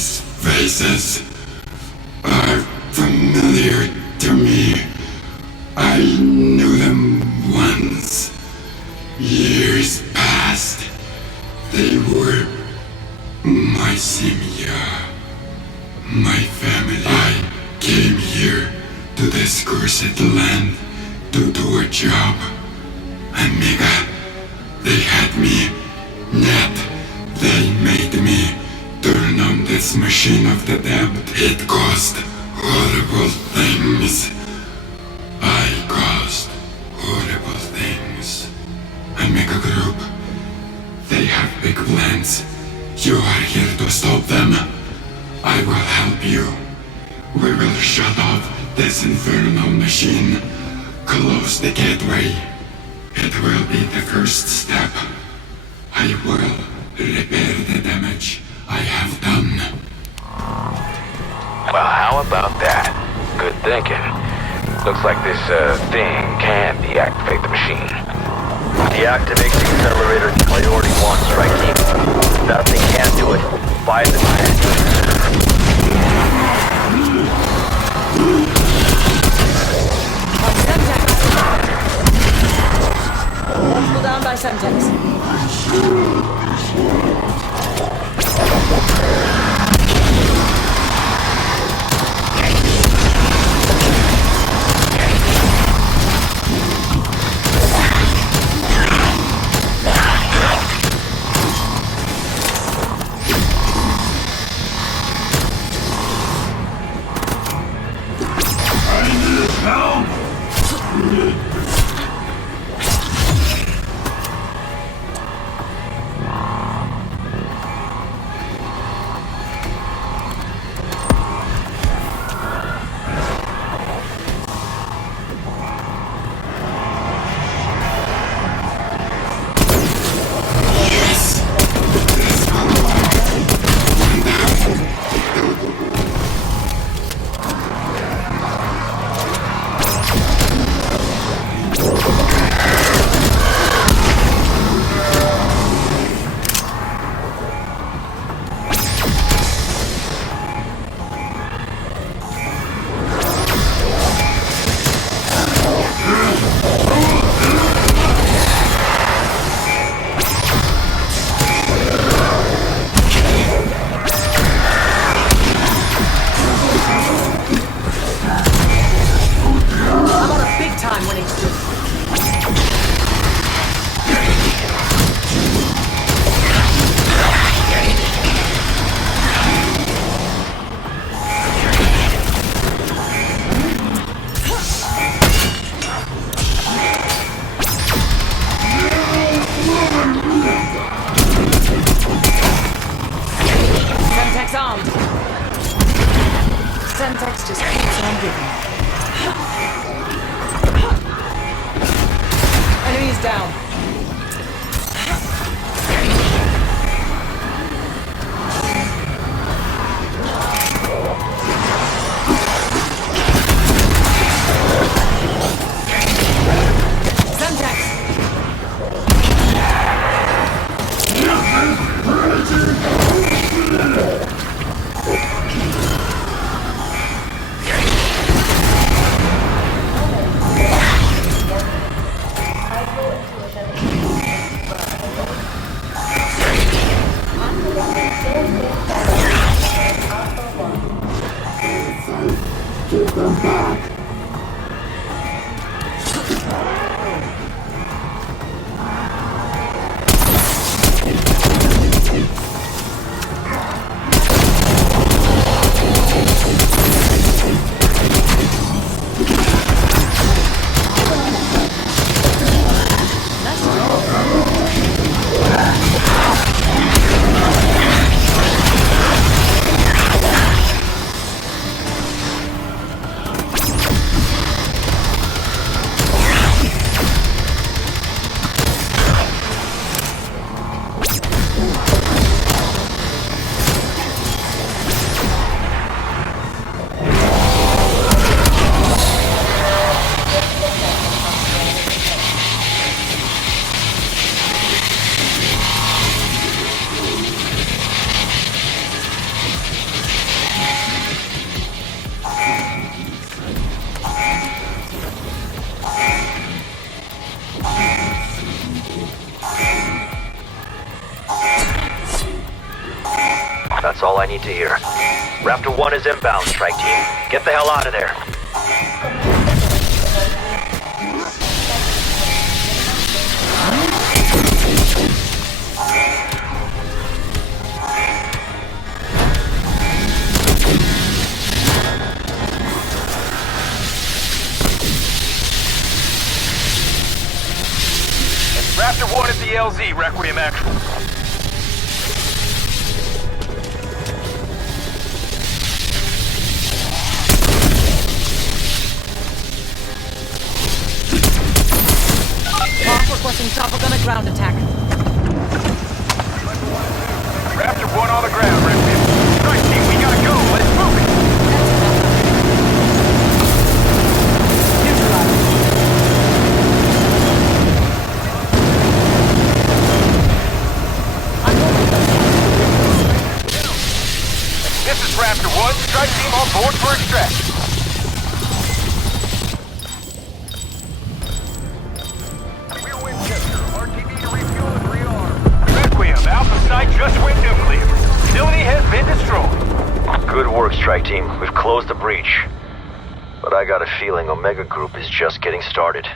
These faces are familiar to me. I knew them once. Years past. They were my simya, my family. I came here to this cursed land to do a job. Amiga, they had me. Yet, they made me turn on this machine of the depth. It caused horrible things. I caused horrible things. Amiga group, they have big plans. You are here to stop them. I will help you. We will shut off this infernal machine. Close the gateway. It will be the first step. I will repair the damage I have done. Well, how about that? Good thinking. Looks like this thing can deactivate the machine. Deactivate the accelerator, priority 1, strike team. Nothing can do it. By the Pull down by Semtex. Semtex just keeps on giving. Enemies down. That's all I need to hear. Raptor 1 is inbound, strike team. Get the hell out of there. Raptor 1 at the LZ, Requiem Actual. Talk requesting chopper gun at ground attack. Raptor 1 on the ground, Requiem. Strike team, we gotta go. Let's move it. Neutralized. I'm holding them. This is Raptor 1. Strike team on board for extraction. We're Winchester. RTV to refuel and rearm. Requiem, Alpha site just went nuclear. Facility has been destroyed. Good work, strike team. We've closed the breach. But I got a feeling Omega Group is just getting started.